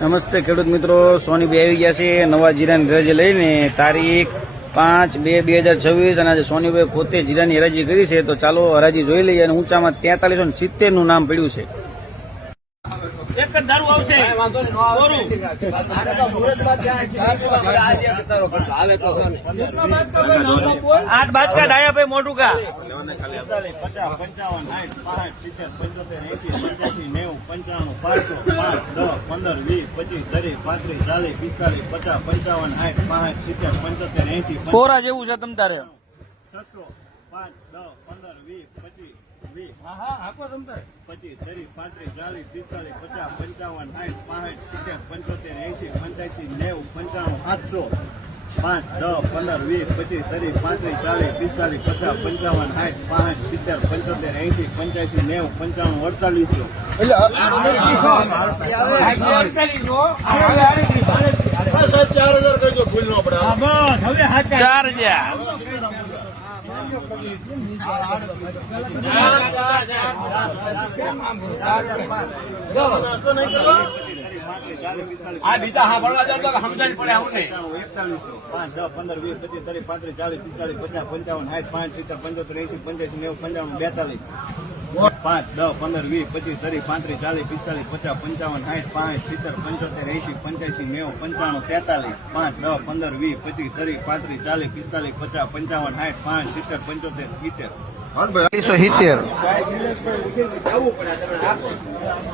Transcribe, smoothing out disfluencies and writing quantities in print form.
નમસ્તે ખેડૂત મિત્રો, સોનીભાઈ આવી ગયા છે નવા જીરાની હરાજી લઈને તારીખ 5/2/2026 અને આજે સોનીભાઈ પોતે જીરાની હરાજી કરી છે. તો ચાલો હરાજી જોઈ લઈએ. અને ઊંચામાં 4370 નું નામ પડ્યું છે. એક જ દારૂ આવશે. આઠ બાજકા ડાયા ભાઈ મોટું કા 55 કોરા જેવું છે તમ તારે 600 5 10 15 20 25 હા હાકો તમ તારે 25 30 35 આ બીજા હા ભરવા જતો સમજણ પડે આવું નહીં 41 5 10 15 20 25 30 35 40 45 50 55 60 55 55 52 53 54 55 58 59 60 61 62 63 64 65 66 67 68 69 70 75 270